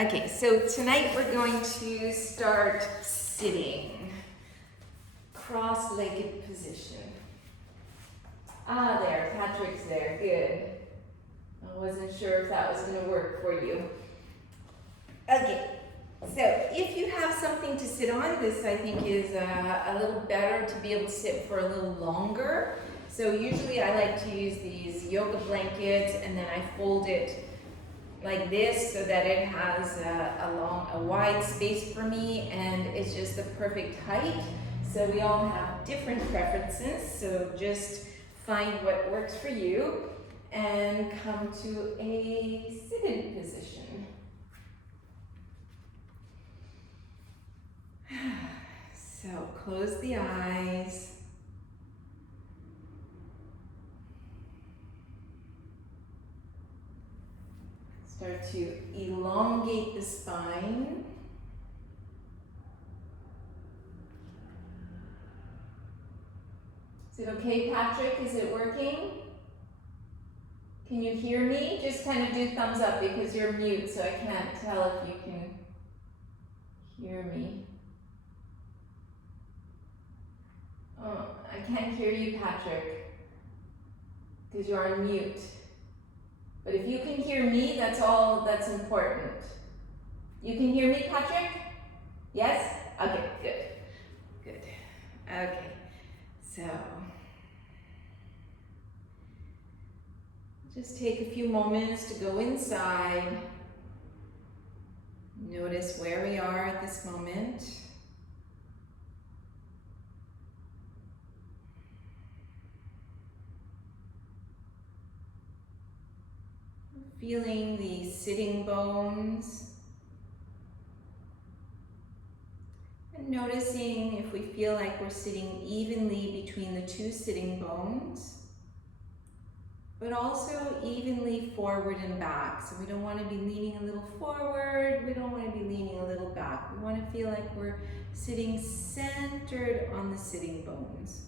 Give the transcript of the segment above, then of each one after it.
Okay, so tonight we're going to start sitting. Cross-legged position. Ah, there, Patrick's there, good. I wasn't sure if that was going to work for you. Okay, so if you have something to sit on, this I think is a little better to be able to sit for a little longer. So usually I like to use these yoga blankets and then I fold it like this so that it has a wide space for me and it's just the perfect height. So we all have different preferences, so just find what works for you and come to a sit-in position. So close the eyes. Start to elongate the spine. Is it okay, Patrick? Is it working? Can you hear me? Just kind of do thumbs up because you're mute, so I can't tell if you can hear me. Oh, I can't hear you, Patrick, because you're on mute. But if you can hear me, that's all that's important. You can hear me, Patrick? Yes? Okay, good. Good. Okay, so just take a few moments to go inside. Notice where we are at this moment. Feeling the sitting bones. And noticing if we feel like we're sitting evenly between the two sitting bones, but also evenly forward and back. So we don't want to be leaning a little forward, we don't want to be leaning a little back. We want to feel like we're sitting centered on the sitting bones.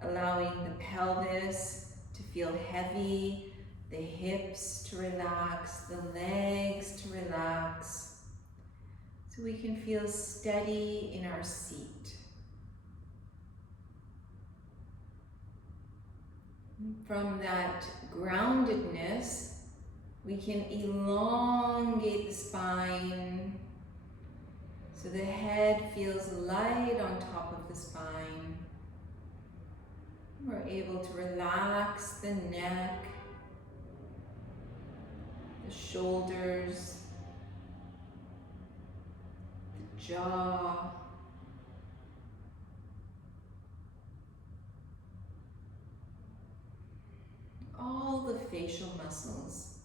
Allowing the pelvis to feel heavy, the hips to relax, the legs to relax, so we can feel steady in our seat. From that groundedness, we can elongate the spine so the head feels light on top of the spine. We're able to relax the neck, the shoulders, the jaw, all the facial muscles.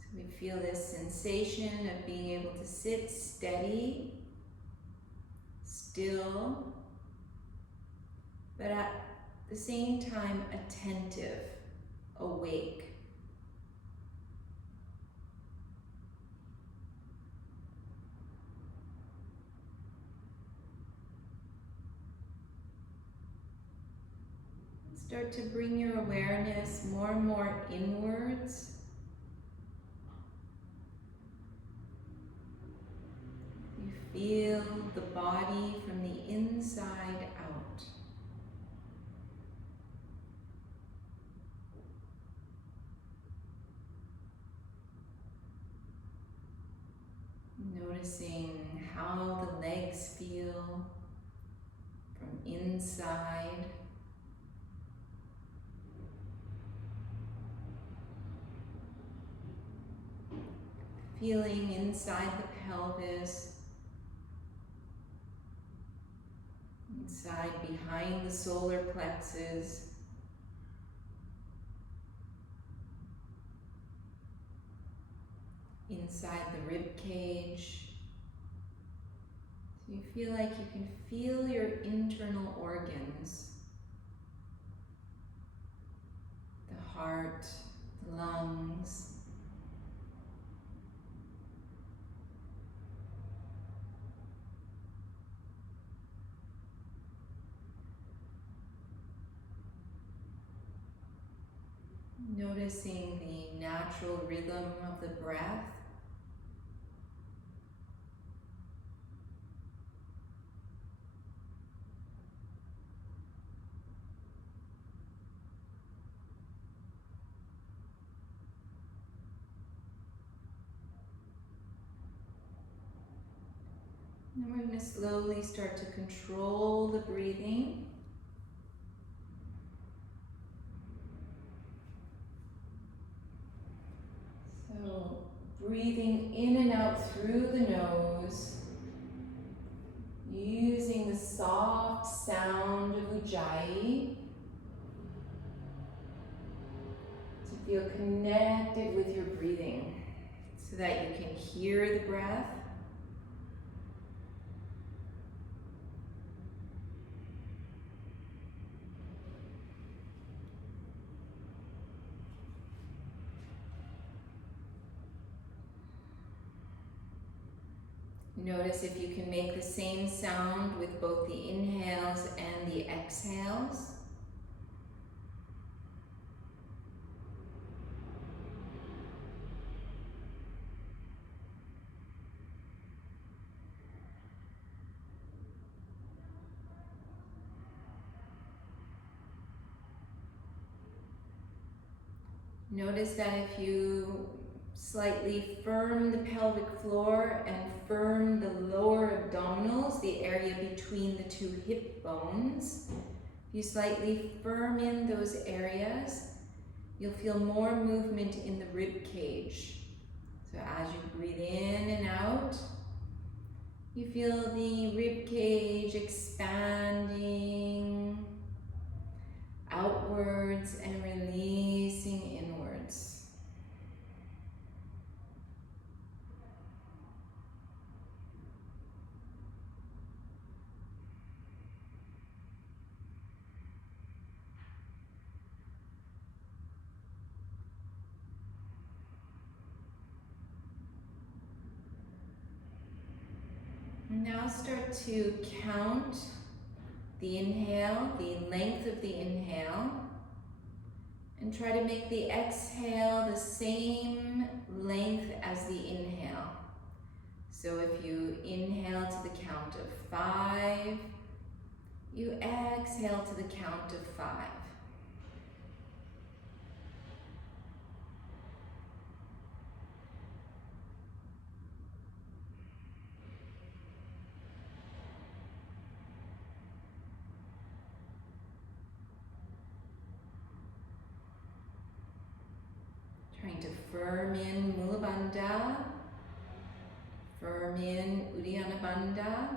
So we feel this sensation of being able to sit steady, still, but at the same time attentive, awake. Start to bring your awareness more and more inwards. You feel the body from the inside out. Noticing how the legs feel from inside. Feeling inside the pelvis, inside behind the solar plexus, inside the rib cage. So you feel like you can feel your internal organs, the heart, the lungs, Noticing the natural rhythm of the breath. And we're going to slowly start to control the breathing. So, breathing in and out through the nose, using the soft sound of Ujjayi to feel connected with your breathing so that you can hear the breath. Notice if you can make the same sound with both the inhales and the exhales. Notice that if you slightly firm the pelvic floor and firm the lower abdominals, the area between the two hip bones, if you slightly firm in those areas, you'll feel more movement in the rib cage. So as you breathe in and out, you feel the rib cage expanding outwards and releasing inwards. Now start to count the inhale, the length of the inhale, and try to make the exhale the same length as the inhale. So if you inhale to the count of 5, you exhale to the count of 5. Trying to firm in Mula Bandha, firm in Uddiyana Bandha.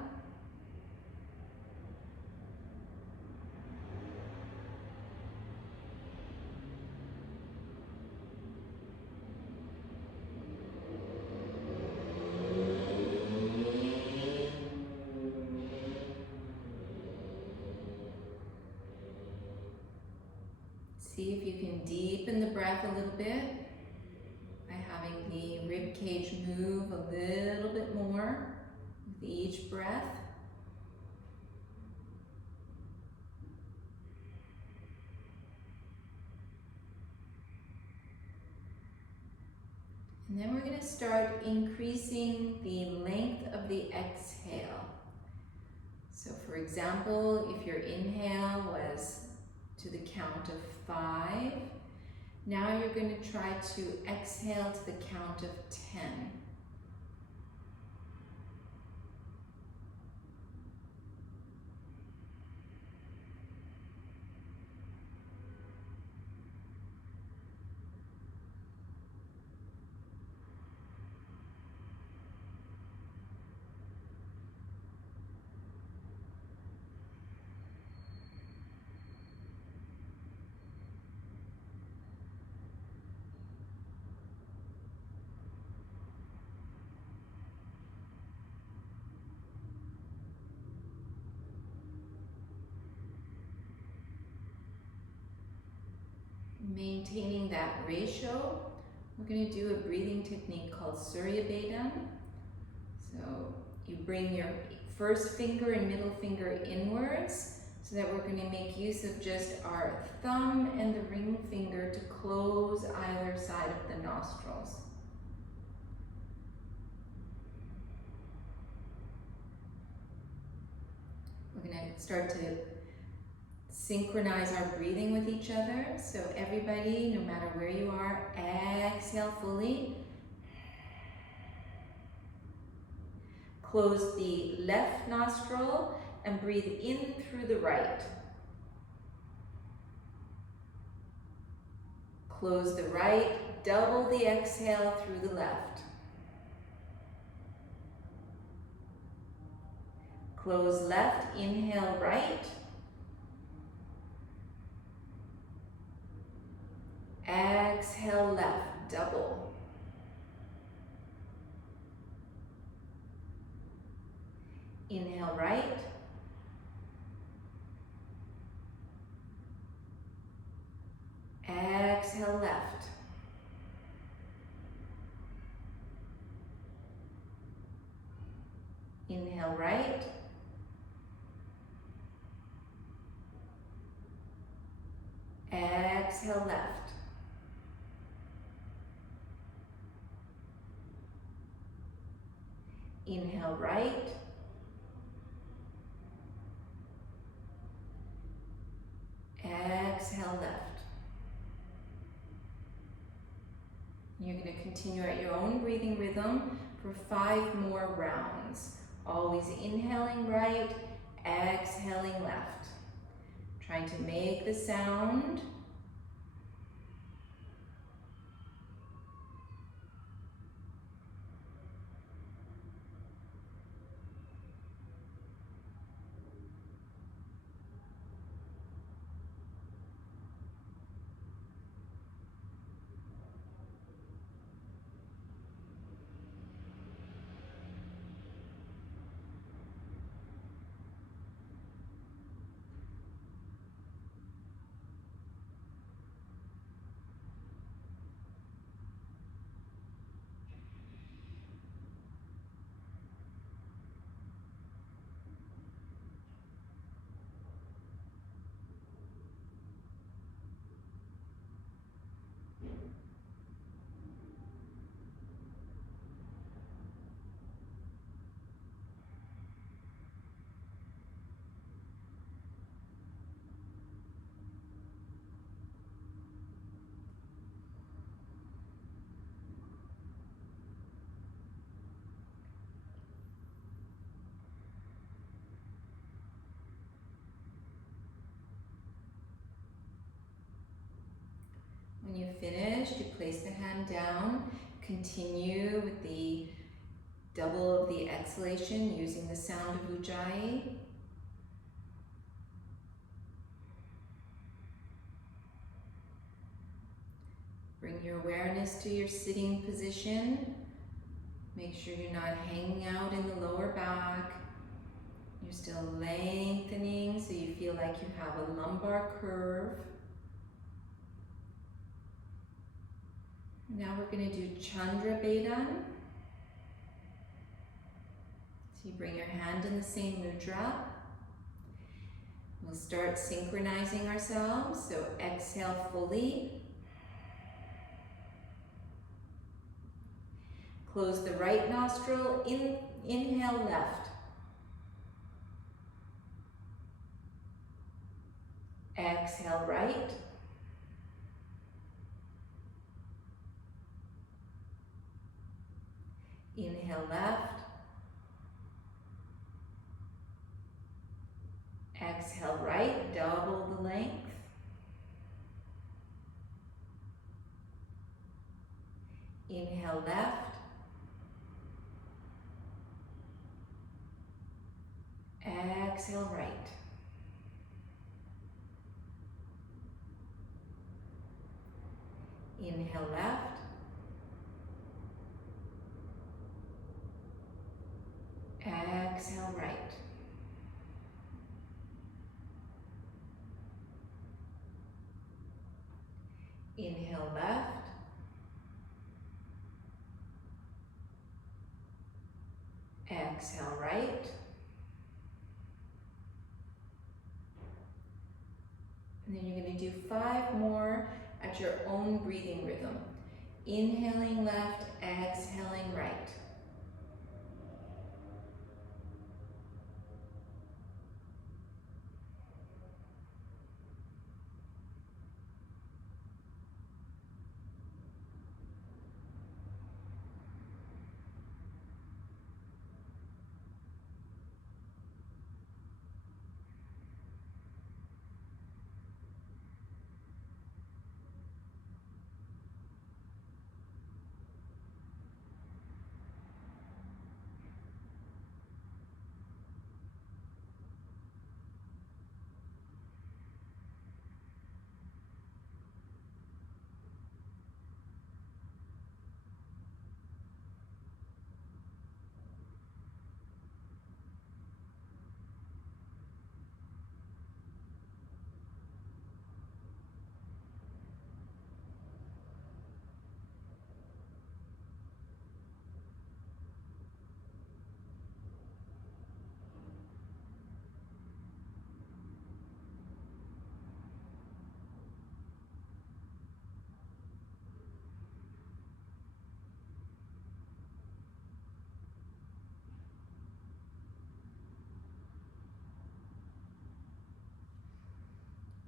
See if you can deepen the breath a little bit by having the rib cage move a little bit more with each breath. And then we're going to start increasing the length of the exhale. So for example, if your inhale was to the count of 5, now you're going to try to exhale to the count of 10. Maintaining that ratio, we're going to do a breathing technique called Surya Bedam. So you bring your first finger and middle finger inwards so that we're going to make use of just our thumb and the ring finger to close nostrils. We're going to start to synchronize our breathing with each other. So everybody, no matter where you are, exhale fully. Close the left nostril and breathe in through the right. Close the right, double the exhale through the left. Close left, inhale right. Exhale left, double. Inhale right. Exhale left. Inhale right. Exhale left. Inhale right. Exhale left. You're going to continue at your own breathing rhythm for 5 more rounds. Always inhaling right, exhaling left. Trying to make the sound. When you've finished, you place the hand down. Continue with the double of the exhalation using the sound of Ujjayi. Bring your awareness to your sitting position. Make sure you're not hanging out in the lower back. You're still lengthening so you feel like you have a lumbar curve. Now we're going to do Chandra Bedan. So you bring your hand in the same mudra. We'll start synchronizing ourselves. So exhale fully. Close the right nostril, inhale left. Exhale right. Inhale left. Exhale right, double the length. Inhale left. Exhale right. Inhale left. Exhale right. Inhale left. Exhale right. And then you're going to do 5 more at your own breathing rhythm. Inhaling left, exhaling right.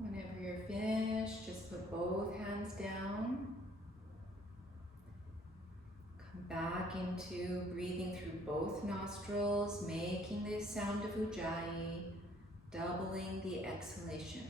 Whenever you're finished, just put both hands down. Come back into breathing through both nostrils, making the sound of Ujjayi, doubling the exhalation.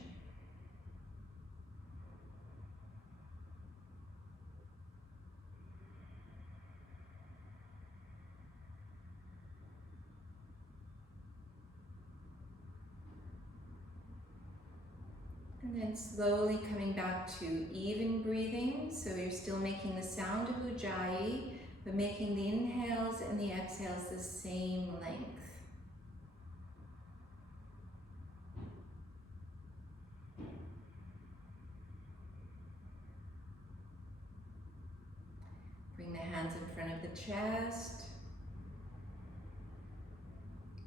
And then slowly coming back to even breathing, so you're still making the sound of Ujjayi, but making the inhales and the exhales the same length. Bring the hands in front of the chest.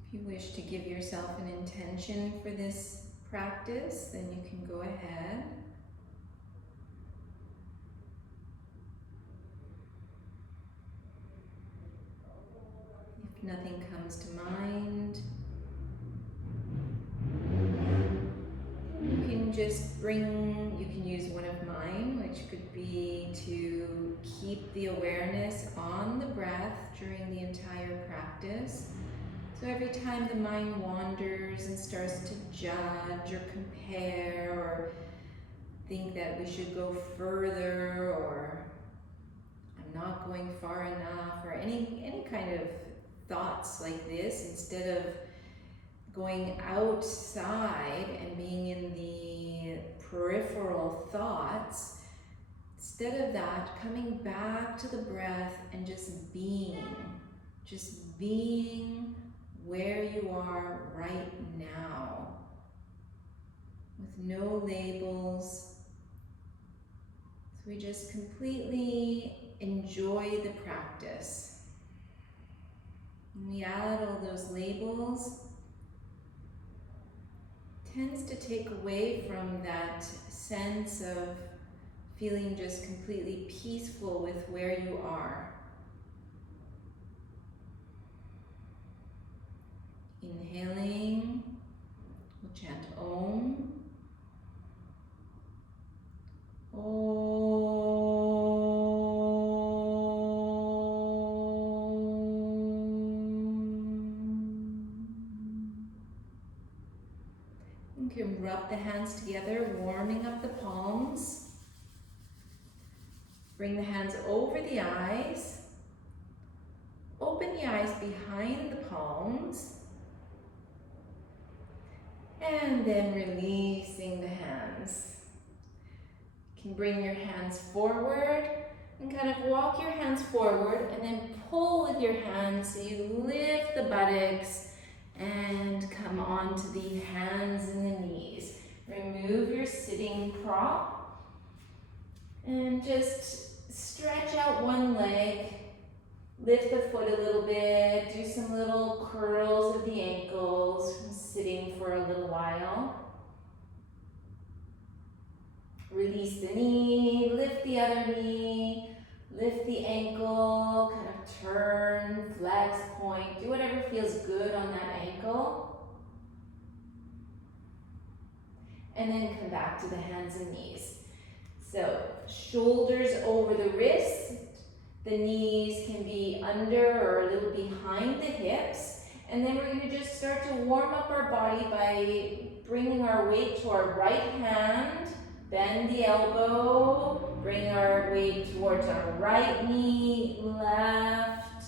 If you wish to give yourself an intention for this practice, then you can go ahead. If nothing comes to mind, you can use one of mine, which could be to keep the awareness on the breath during the entire practice. So every time the mind wanders and starts to judge or compare or think that we should go further or I'm not going far enough or any kind of thoughts like this, instead of going outside and being in the peripheral thoughts, instead of that, coming back to the breath and just being where you are right now, with no labels. So we just completely enjoy the practice. When we add all those labels, it tends to take away from that sense of feeling just completely peaceful with where you are. Inhaling, we'll chant Om. You can rub the hands together, warming up the palms. Bring the hands over the eyes. Open the eyes behind the palms. And then releasing the hands. You can bring your hands forward and kind of walk your hands forward and then pull with your hands so you lift the buttocks and come onto the hands and the knees. Remove your sitting prop and just stretch out one leg. Lift the foot a little bit, do some little curls of the ankles from sitting for a little while. Release the knee, lift the other knee, and then come back to the hands and knees. So shoulders over the wrists, the knees can be under or a little behind the hips, and then we're going to just start to warm up our body by bringing our weight to our right hand, bend the elbow, bring our weight towards our right knee, left,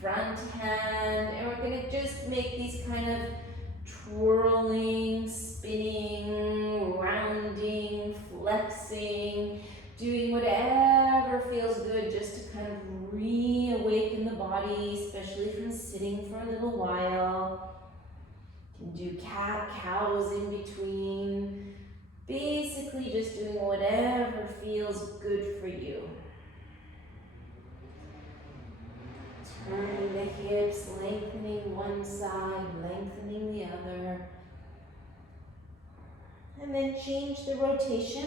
front hand, and we're going to just make these kind of twirling, spinning, rounding, flexing, doing whatever feels good just to kind of reawaken the body, especially from sitting for a little while. You can do cat-cows in between. Basically just doing whatever feels good for you. Turning the hips, lengthening one side, lengthening the other. And then change the rotation.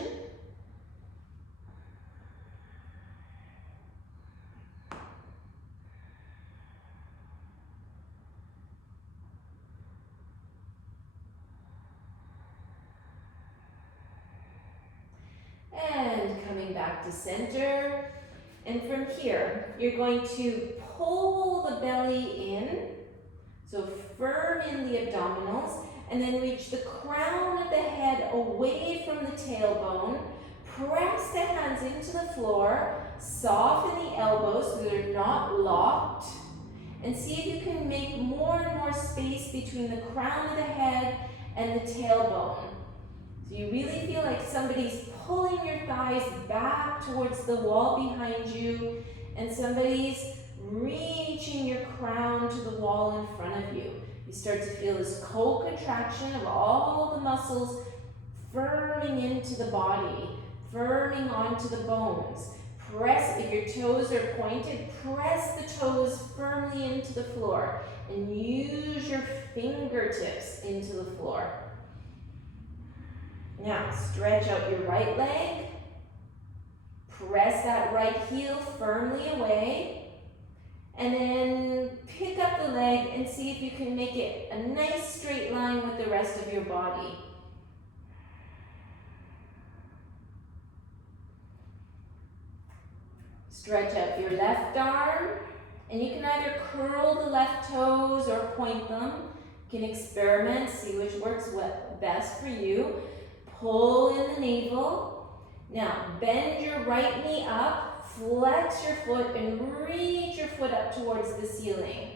And coming back to center. And from here, you're going to pull the belly in. So firm in the abdominals. And then reach the crown of the head away from the tailbone. Press the hands into the floor. Soften the elbows so they're not locked. And see if you can make more and more space between the crown of the head and the tailbone. So you really feel like somebody's pulling your thighs back towards the wall behind you, and somebody's reaching your crown to the wall in front of you. You start to feel this co-contraction of all the muscles firming into the body, firming onto the bones. Press, if your toes are pointed, press the toes firmly into the floor and use your fingertips into the floor. Now, stretch out your right leg. Press that right heel firmly away. And then pick up the leg and see if you can make it a nice straight line with the rest of your body. Stretch out your left arm. And you can either curl the left toes or point them. You can experiment, see which works best for you. Pull in the navel. Now, bend your right knee up, flex your foot, and reach your foot up towards the ceiling.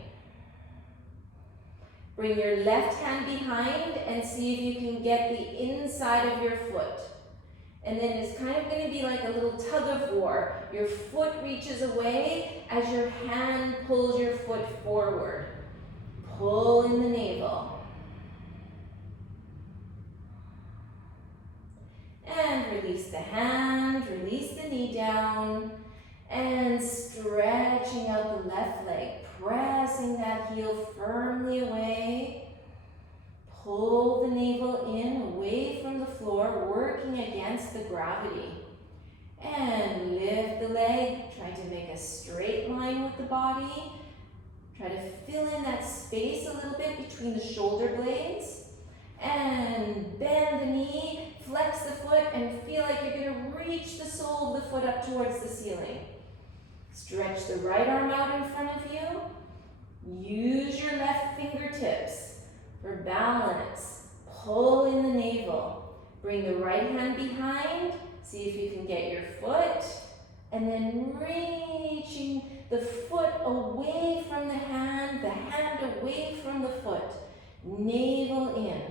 Bring your left hand behind and see if you can get the inside of your foot. And then it's kind of going to be like a little tug of war. Your foot reaches away as your hand pulls your foot forward. Pull in the navel. And release the hand, release the knee down, and stretching out the left leg, pressing that heel firmly away. Pull the navel in, away from the floor, working against the gravity. And lift the leg, try to make a straight line with the body. Try to fill in that space a little bit between the shoulder blades. And bend the knee, flex the foot, and feel like you're going to reach the sole of the foot up towards the ceiling. Stretch the right arm out in front of you. Use your left fingertips for balance. Pull in the navel. Bring the right hand behind. See if you can get your foot. And then reaching the foot away from the hand away from the foot. Navel in.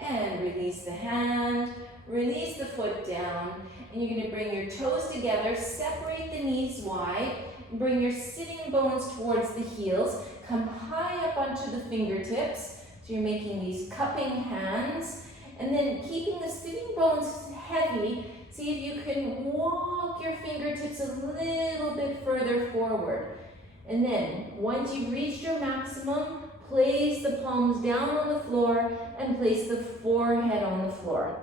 And release the hand, release the foot down, and you're going to bring your toes together, separate the knees wide, and bring your sitting bones towards the heels, come high up onto the fingertips, so you're making these cupping hands, and then keeping the sitting bones heavy, see if you can walk your fingertips a little bit further forward. And then, once you've reached your maximum, place the palms down on the floor and place the forehead on the floor.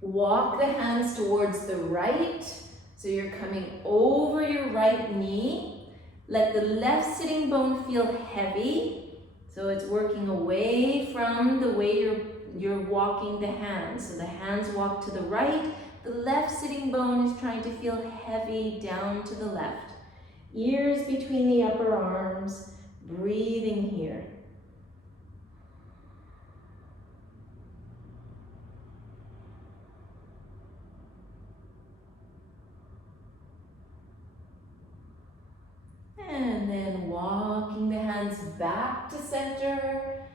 Walk the hands towards the right, so you're coming over your right knee. Let the left sitting bone feel heavy, so it's working away from the way you're walking the hands. So the hands walk to the right, the left sitting bone is trying to feel heavy down to the left. Ears between the upper arms, breathing here. And then walking the hands back to center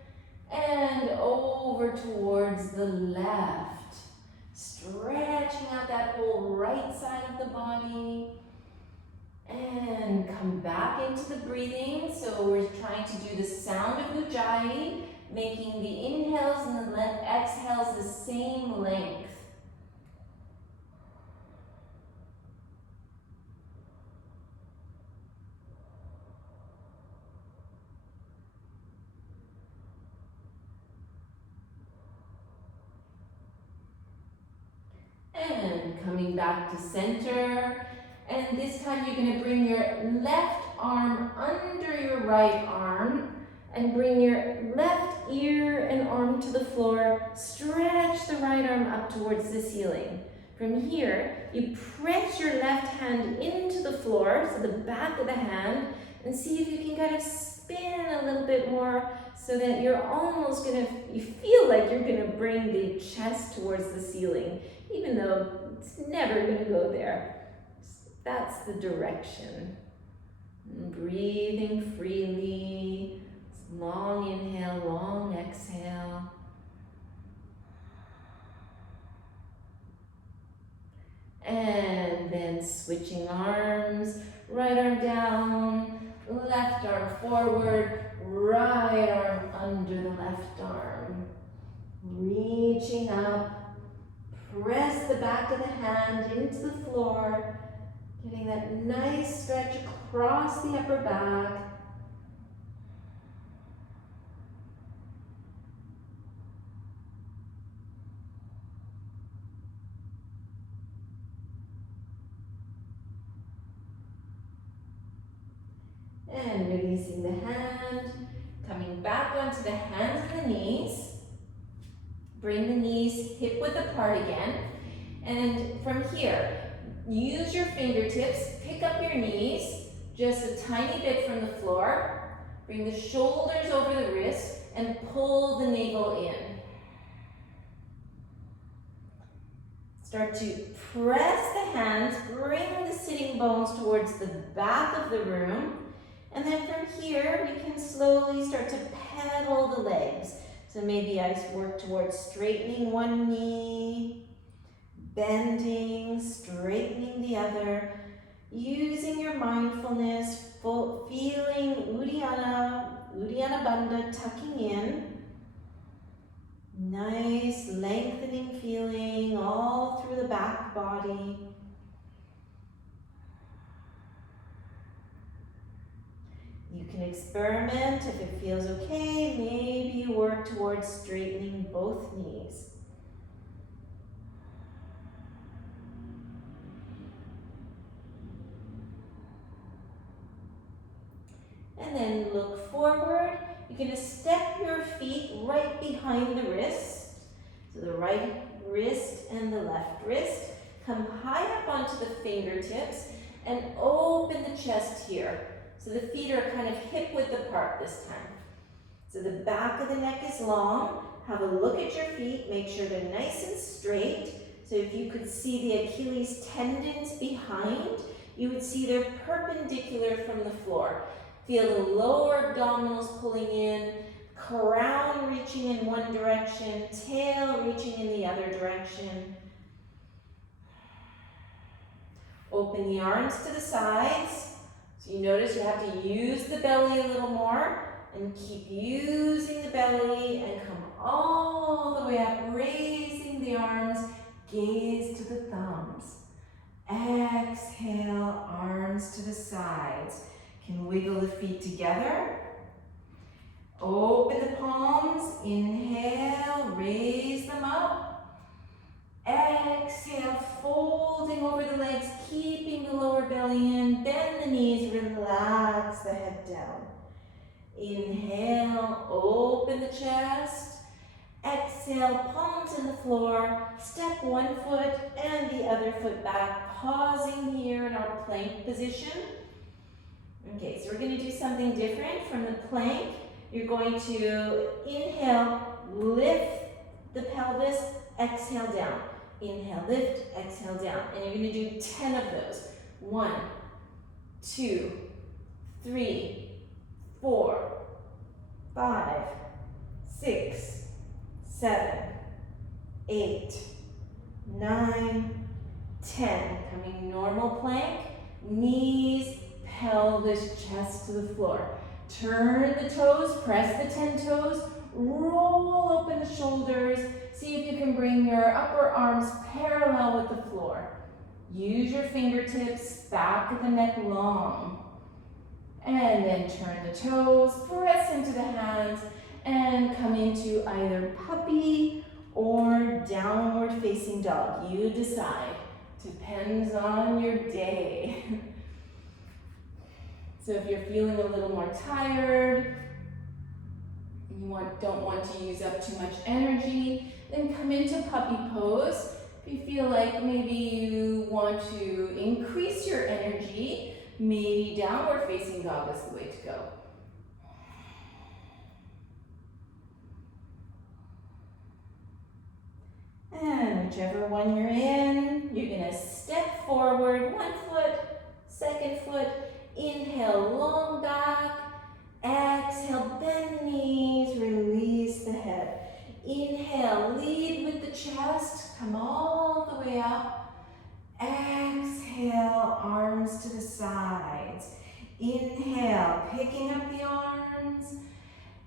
and over towards the left. Stretching out that whole right side of the body. And come back into the breathing. So we're trying to do the sound of Ujjayi, making the inhales and the exhales the same length. And coming back to center. And this time you're going to bring your left arm under your right arm and bring your left ear and arm to the floor. Stretch the right arm up towards the ceiling. From here, you press your left hand into the floor, so the back of the hand, and see if you can kind of spin a little bit more so that you're almost you feel like you're going to bring the chest towards the ceiling, even though it's never going to go there. That's the direction. And breathing freely. Long inhale, long exhale. And then switching arms. Right arm down, left arm forward, right arm under the left arm. Reaching up. Press the back of the hand into the floor. Getting that nice stretch across the upper back. And releasing the hand, coming back onto the hands and the knees. Bring the knees hip width apart again. And from here, use your fingertips, pick up your knees, just a tiny bit from the floor. Bring the shoulders over the wrist and pull the navel in. Start to press the hands, bring the sitting bones towards the back of the room. And then from here, we can slowly start to pedal the legs. So maybe I work towards straightening one knee, bending, straightening the other, using your mindfulness, feeling Uddiyana Bandha tucking in. Nice lengthening feeling all through the back body. You can experiment if it feels okay. Maybe you work towards straightening both knees. And then look forward. You're going to step your feet right behind the wrist. So the right wrist and the left wrist. Come high up onto the fingertips and open the chest here. So the feet are kind of hip width apart this time. So the back of the neck is long. Have a look at your feet. Make sure they're nice and straight. So if you could see the Achilles tendons behind, you would see they're perpendicular from the floor. Feel the lower abdominals pulling in, crown reaching in one direction, tail reaching in the other direction. Open the arms to the sides. So you notice you have to use the belly a little more and keep using the belly and come all the way up, raising the arms, gaze to the thumbs. Exhale, arms to the sides. Can wiggle the feet together. Open the palms, inhale, raise them up. Exhale, folding over the legs, keeping the lower belly in. Bend the knees, relax the head down. Inhale, open the chest. Exhale, palms in the floor. Step one foot and the other foot back, pausing here in our plank position. Okay, so we're going to do something different from the plank. You're going to inhale, lift the pelvis, exhale down. Inhale, lift, exhale down. And you're going to do 10 of those. 1, 2, 3, 4, 5, 6, 7, 8, 9, 10. Coming normal plank, knees, pelvis, chest to the floor. Turn the toes, press the 10 toes, roll open the shoulders. See if you can bring your upper arms parallel with the floor. Use your fingertips, back of the neck long. And then turn the toes, press into the hands, and come into either puppy or downward facing dog. You decide. Depends on your day. So if you're feeling a little more tired, you don't want to use up too much energy, then come into puppy pose. If you feel like maybe you want to increase your energy, maybe downward facing dog is the way to go. And whichever one you're in, you're going to step forward, one foot, second foot. Inhale, long back. Exhale, bend the knees, release the head. Inhale, lead with the chest, come all the way up. Exhale, arms to the sides. Inhale, picking up the arms.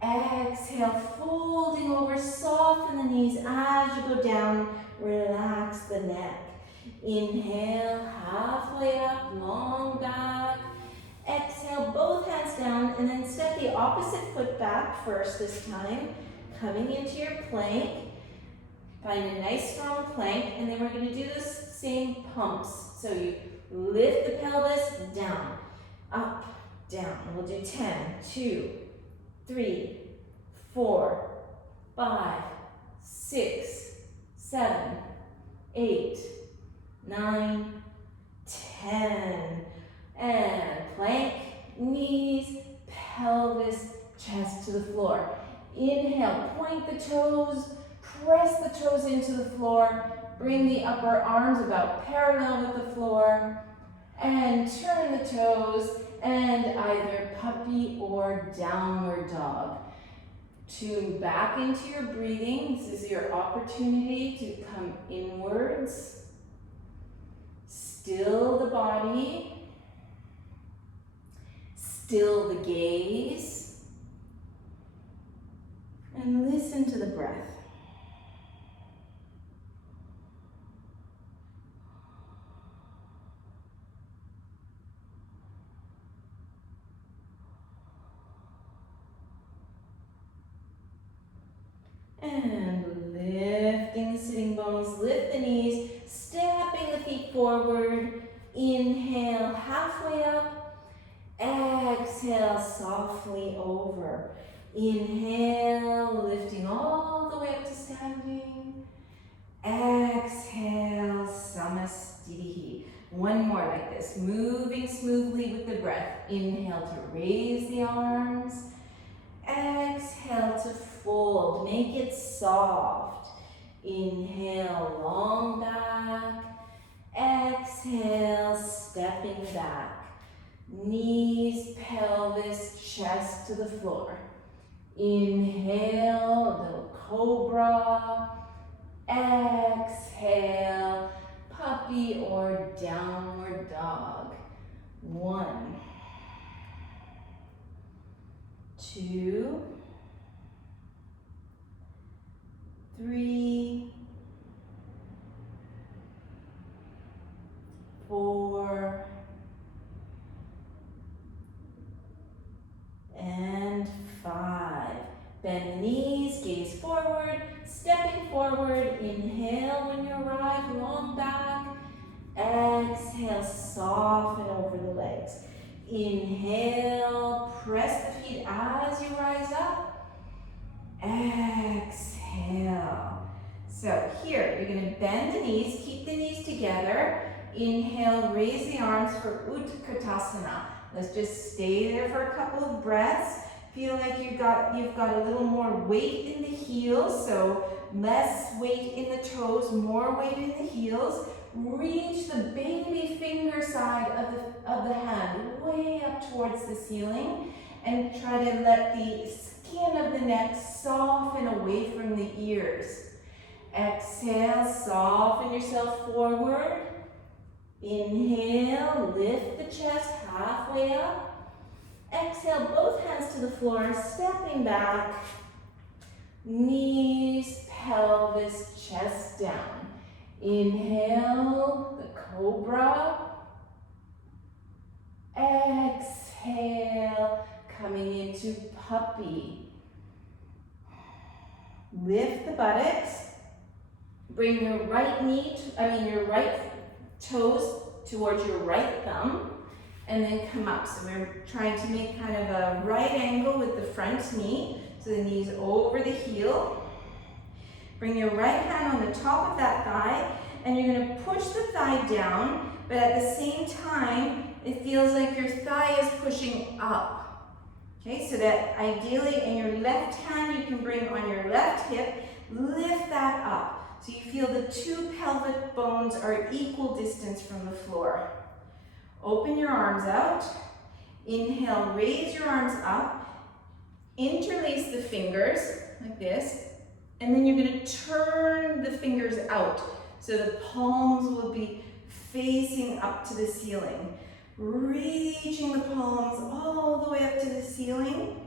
Exhale, folding over, soften the knees as you go down, relax the neck. Inhale, halfway up, long back. Exhale, both hands down, and then step the opposite foot back first this time. Coming into your plank. Find a nice strong plank, and then we're going to do the same pumps. So you lift the pelvis, down, up, down. And we'll do 10, 2, 3, 4, 5, 6, 7, 8, 9, 10. And plank, knees, pelvis, chest to the floor. Inhale, point the toes, press the toes into the floor, bring the upper arms about parallel with the floor, and turn the toes, and either puppy or downward dog. Tune back into your breathing. This is your opportunity to come inwards. Still the body. Still the gaze, and listen to the breath. And lifting the sitting bones, lift the knees, stepping the feet forward. Inhale, halfway up. Exhale, softly over. Inhale, lifting all the way up to standing. Exhale, Samastitihi. One more like this, moving smoothly with the breath. Inhale to raise the arms. Exhale to fold, make it soft. Inhale, long back. Exhale, stepping back. Knees, pelvis, chest to the floor. Inhale, a little cobra. Exhale, puppy or downward dog. 1, 2, 3, 4, and 5. Bend the knees, gaze forward, stepping forward. Inhale when you arrive, long back. Exhale, soften over the legs. Inhale, press the feet as you rise up. Exhale. So here, you're going to bend the knees, keep the knees together. Inhale, raise the arms for Utkatasana. Let's just stay there for a couple of breaths. Feel like you've got a little more weight in the heels, so less weight in the toes, more weight in the heels. Reach the baby finger side of the hand way up towards the ceiling and try to let the skin of the neck soften away from the ears. Exhale, soften yourself forward. Inhale, lift the chest halfway up. Exhale, both hands to the floor, stepping back. Knees, pelvis, chest down. Inhale, the cobra. Exhale, coming into puppy. Lift the buttocks. Bring your your right toes towards your right thumb, and then come up. So we're trying to make kind of a right angle with the front knee. So the knee's over the heel. Bring your right hand on the top of that thigh, and you're going to push the thigh down, but at the same time, it feels like your thigh is pushing up. Okay, so that ideally in your left hand, you can bring on your left hip, lift that up. So you feel the two pelvic bones are equal distance from the floor. Open your arms out. Inhale, raise your arms up. Interlace the fingers like this. And then you're going to turn the fingers out. So the palms will be facing up to the ceiling. Reaching the palms all the way up to the ceiling.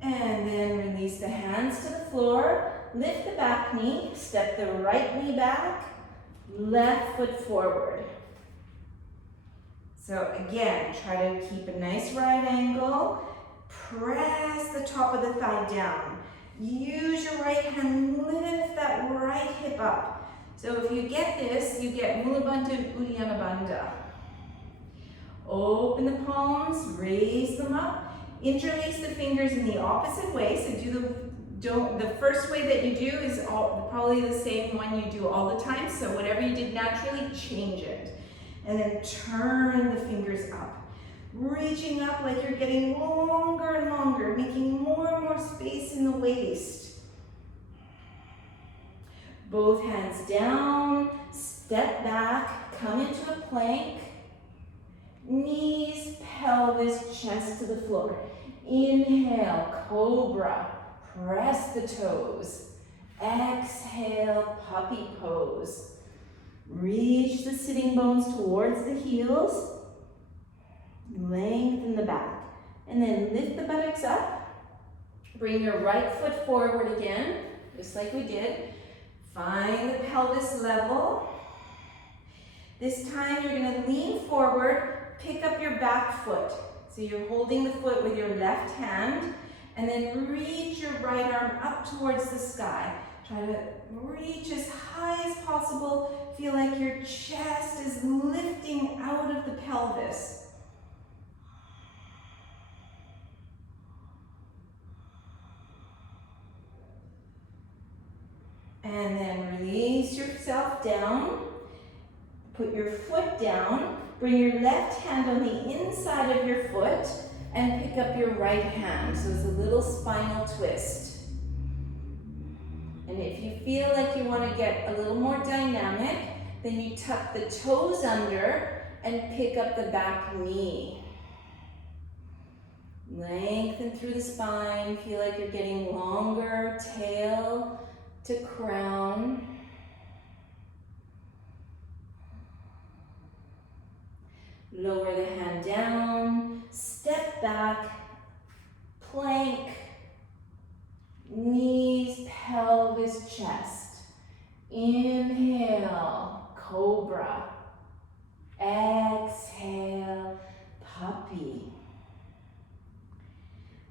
And then release the hands to the floor. Lift the back knee. Step the right knee back. Left foot forward. So again, try to keep a nice right angle. Press the top of the thigh down. Use your right hand, lift that right hip up. So if you get this, you get Mula Bandha and Uddiyana Bandha. Open the palms, raise them up. Interlace the fingers in the opposite way. So the first way that you do is probably the same one you do all the time. So whatever you did naturally, change it. And then turn the fingers up. Reaching up like you're getting longer and longer, making more and more space in the waist. Both hands down, step back, come into a plank. Knees, pelvis, chest to the floor. Inhale, cobra, press the toes. Exhale, puppy pose. Reach the sitting bones towards the heels. Lengthen the back. And then lift the buttocks up. Bring your right foot forward again, just like we did. Find the pelvis level. This time you're going to lean forward, pick up your back foot. So you're holding the foot with your left hand, and then reach your right arm up towards the sky. Try to reach as high as possible. Feel like your chest is lifting out of the pelvis. And then release yourself down. Put your foot down. Bring your left hand on the inside of your foot and pick up your right hand. So it's a little spinal twist. And if you feel like you want to get a little more dynamic, then you tuck the toes under and pick up the back knee. Lengthen through the spine. Feel like you're getting longer, tail to crown. Lower the hand down, step back, plank, knees, pelvis, chest. Inhale, cobra. Exhale, puppy.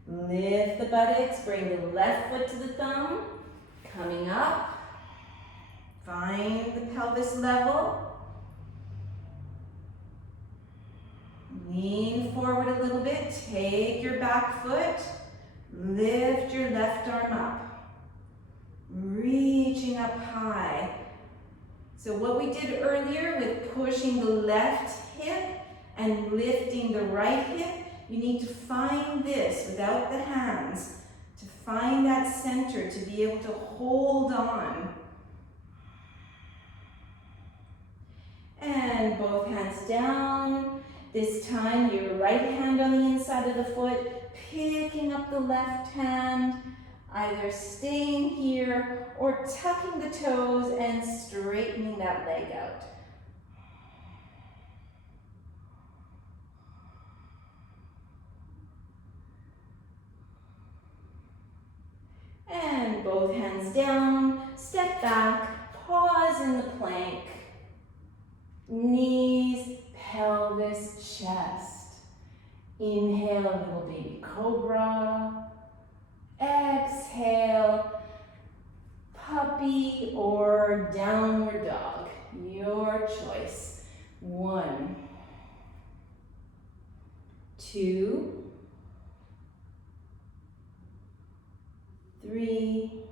Lift the buttocks, bring the left foot to the thumb, coming up. Find the pelvis level. Lean forward a little bit, take your back foot, lift your left arm up, reaching up high. So what we did earlier with pushing the left hip and lifting the right hip, you need to find this without the hands, to find that center, to be able to hold on. And both hands down. This time, your right hand on the inside of the foot, picking up the left hand, either staying here or tucking the toes and straightening that leg out. And both hands down, step back, pause in the plank, knees, pelvis, chest. Inhale, little baby cobra. Exhale, puppy or downward dog. Your choice. 1, 2, 3,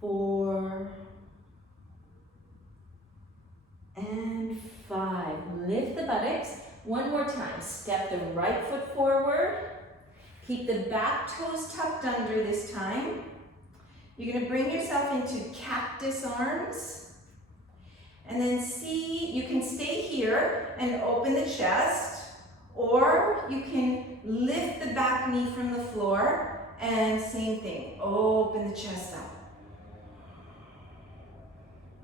4, and 5. Lift the buttocks. One more time. Step the right foot forward. Keep the back toes tucked under this time. You're going to bring yourself into cactus arms. And then see, you can stay here and open the chest, or you can lift the back knee from the floor and same thing, open the chest up.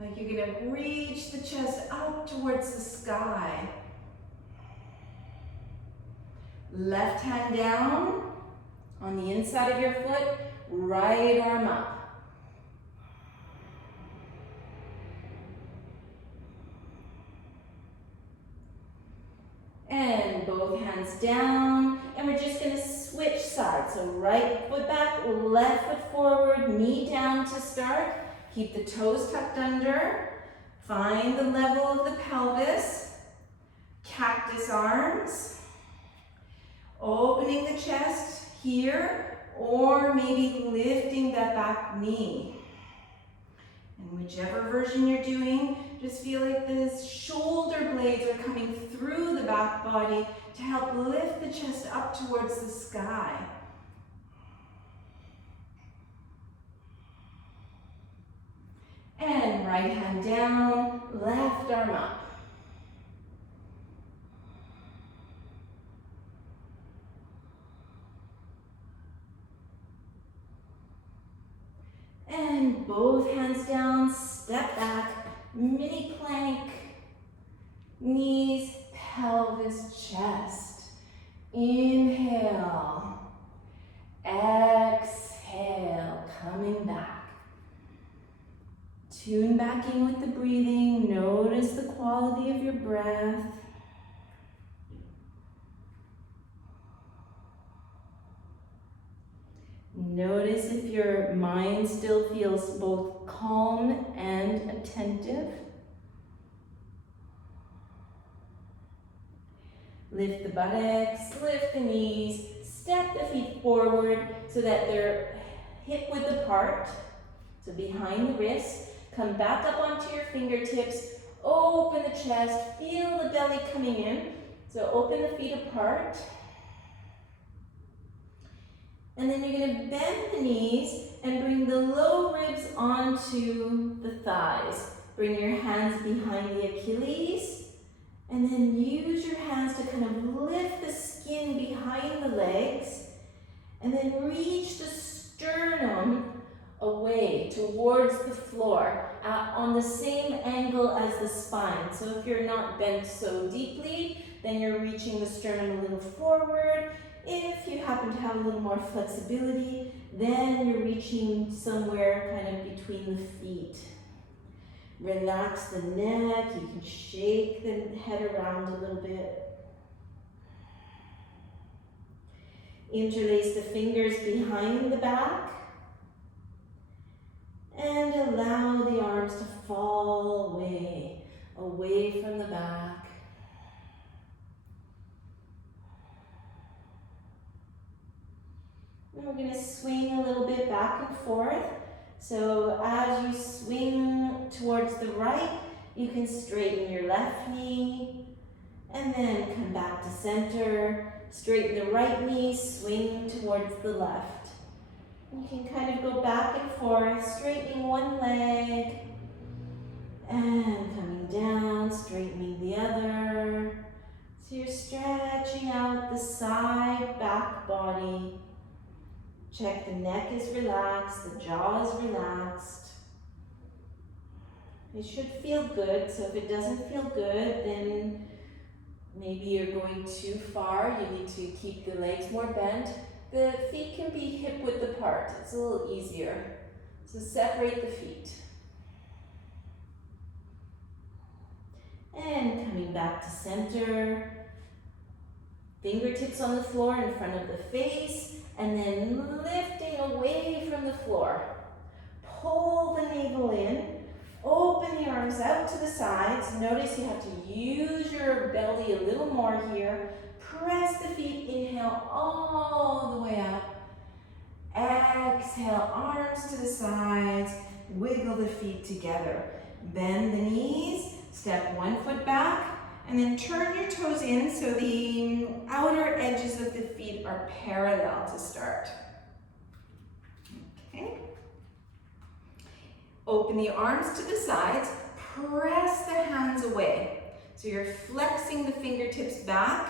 Like you're going to reach the chest up towards the sky. Left hand down on the inside of your foot, right arm up. And both hands down, and we're just going to switch sides. So right foot back, left foot forward, knee down to start. Keep the toes tucked under. Find the level of the pelvis. Cactus arms. Opening the chest here, or maybe lifting that back knee. And whichever version you're doing, just feel like the shoulder blades are coming through the back body to help lift the chest up towards the sky. And right hand down, left arm up. And both hands down, step back, mini plank, knees, pelvis, chest. Inhale, exhale, coming back. Tune back in with the breathing, notice the quality of your breath. Notice if your mind still feels both calm and attentive. Lift the buttocks, lift the knees, step the feet forward so that they're hip width apart, so behind the wrists. Come back up onto your fingertips, open the chest, feel the belly coming in. So open the feet apart. And then you're going to bend the knees and bring the low ribs onto the thighs. Bring your hands behind the Achilles. And then use your hands to kind of lift the skin behind the legs. And then reach the sternum away towards the floor on the same angle as the spine. So if you're not bent so deeply, then you're reaching the sternum a little forward. If you happen to have a little more flexibility, then you're reaching somewhere kind of between the feet. Relax the neck, you can shake the head around a little bit. Interlace the fingers behind the back. And allow the arms to fall away from the back. And we're going to swing a little bit back and forth. So as you swing towards the right, you can straighten your left knee and then come back to center. Straighten the right knee, swing towards the left. You can kind of go back and forth, straightening one leg and coming down, straightening the other. So you're stretching out the side, back body. Check the neck is relaxed, the jaw is relaxed. It should feel good, so if it doesn't feel good, then maybe you're going too far. You need to keep the legs more bent. The feet can be hip-width apart. It's a little easier. So separate the feet. And coming back to center. Fingertips on the floor in front of the face. And then lifting away from the floor. Pull the navel in. Open the arms out to the sides. Notice you have to use your belly a little more here. Press the feet, inhale all the way up. Exhale, arms to the sides. Wiggle the feet together. Bend the knees, step one foot back, and then turn your toes in so the outer edges of the feet are parallel to start. Okay. Open the arms to the sides, press the hands away. So you're flexing the fingertips back,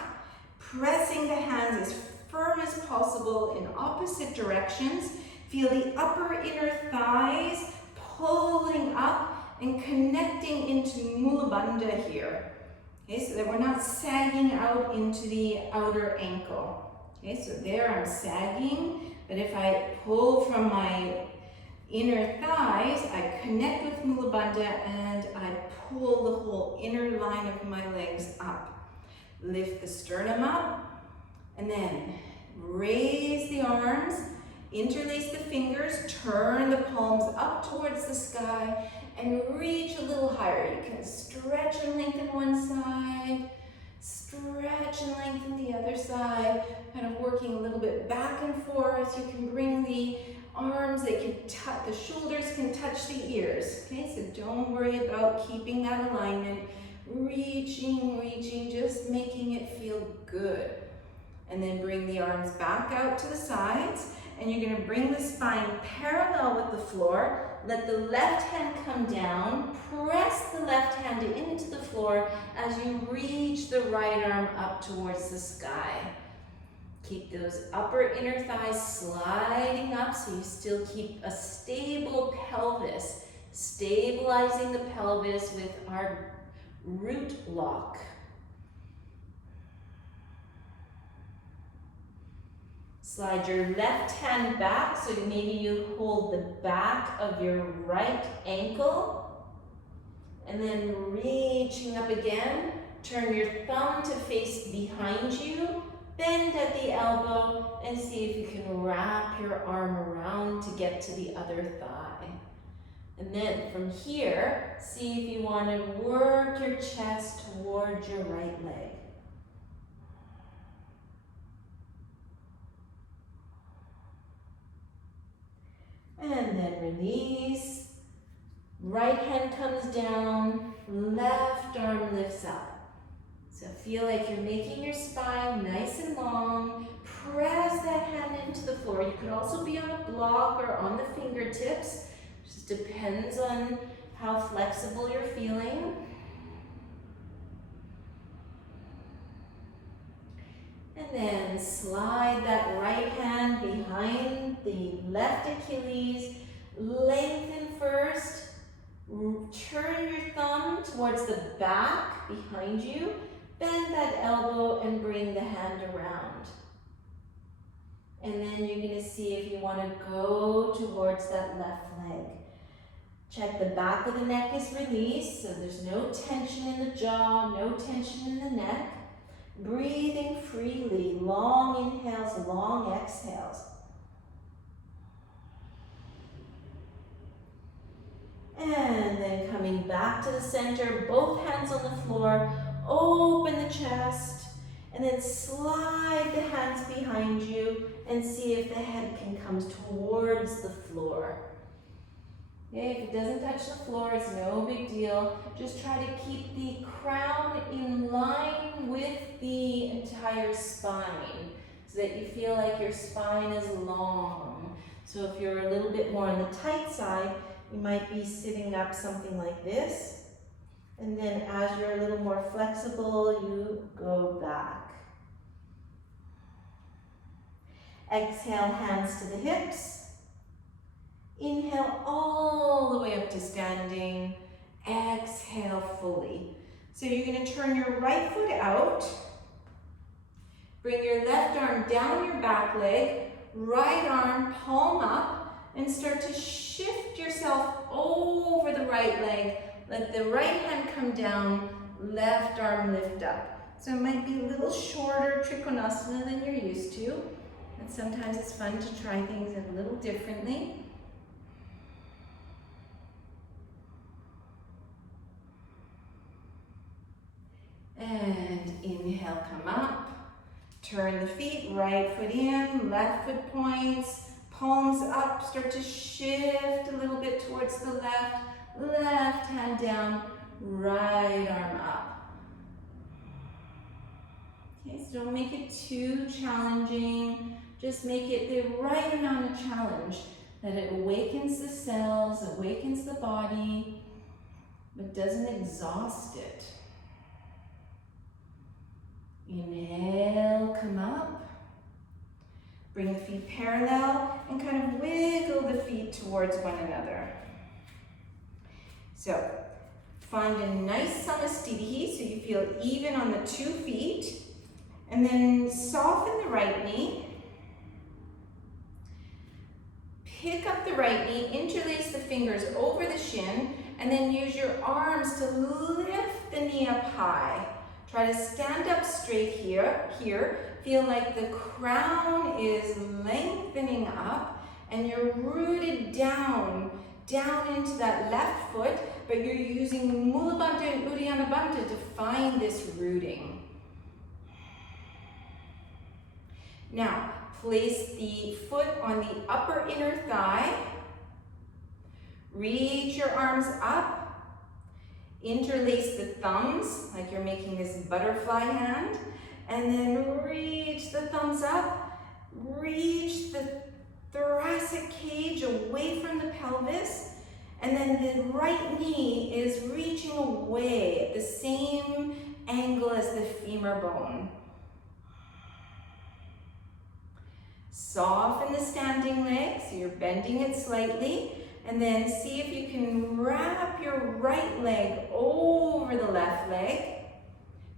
pressing the hands as firm as possible in opposite directions. Feel the upper inner thighs pulling up and connecting into Mula Bandha here. Okay, so that we're not sagging out into the outer ankle. Okay, so there I'm sagging, but if I pull from my inner thighs, I connect with Mula Bandha and I pull the whole inner line of my legs up. Lift the sternum up and then raise the arms, interlace the fingers, turn the palms up towards the sky and reach a little higher. You can stretch and lengthen one side, stretch and lengthen the other side, kind of working a little bit back and forth. You can bring the arms, they can touch, the shoulders can touch the ears. Okay, so don't worry about keeping that alignment. Reaching, just making it feel good. And then bring the arms back out to the sides, and you're going to bring the spine parallel with the floor. Let the left hand come down, press the left hand into the floor as you reach the right arm up towards the sky. Keep those upper inner thighs sliding up so you still keep a stable pelvis, stabilizing the pelvis with our root lock. Slide your left hand back, so maybe you hold the back of your right ankle. And then reaching up again, turn your thumb to face behind you, bend at the elbow, and see if you can wrap your arm around to get to the other thigh. And then from here, see if you want to work your chest towards your right leg. And then release. Right hand comes down, left arm lifts up. So feel like you're making your spine nice and long. Press that hand into the floor. You could also be on a block or on the fingertips. Just depends on how flexible you're feeling. And then slide that right hand behind the left Achilles. Lengthen first. Turn your thumb towards the back behind you. Bend that elbow and bring the hand around. And then you're going to see if you want to go towards that left leg. Check the back of the neck is released, so there's no tension in the jaw, no tension in the neck. Breathing freely, long inhales, long exhales. And then coming back to the center, both hands on the floor, open the chest, and then slide the hands behind you and see if the head can come towards the floor. Okay, if it doesn't touch the floor, it's no big deal. Just try to keep the crown in line with the entire spine so that you feel like your spine is long. So if you're a little bit more on the tight side, you might be sitting up something like this. And then as you're a little more flexible, you go back. Exhale, hands to the hips. Inhale all the way up to standing. Exhale fully. So you're going to turn your right foot out. Bring your left arm down your back leg. Right arm palm up. And start to shift yourself over the right leg. Let the right hand come down. Left arm lift up. So it might be a little shorter Trikonasana than you're used to. And sometimes it's fun to try things a little differently. And inhale, come up. Turn the feet, right foot in, left foot points, palms up. Start to shift a little bit towards the left. Left hand down, right arm up. Okay, so don't make it too challenging. Just make it the right amount of challenge, that it awakens the cells, awakens the body, but doesn't exhaust it. Inhale, come up. Bring the feet parallel and kind of wiggle the feet towards one another. So, find a nice samastitihi so you feel even on the 2 feet. And then soften the right knee. Pick up the right knee, interlace the fingers over the shin, and then use your arms to lift the knee up high. Try to stand up straight here. Feel like the crown is lengthening up and you're rooted down into that left foot, but you're using Mula Bandha and Uddiyana Bandha to find this rooting. Now, place the foot on the upper inner thigh. Reach your arms up. Interlace the thumbs, like you're making this butterfly hand, and then reach the thumbs up, reach the thoracic cage away from the pelvis, and then the right knee is reaching away at the same angle as the femur bone. Soften the standing leg, so you're bending it slightly. And then see if you can wrap your right leg over the left leg.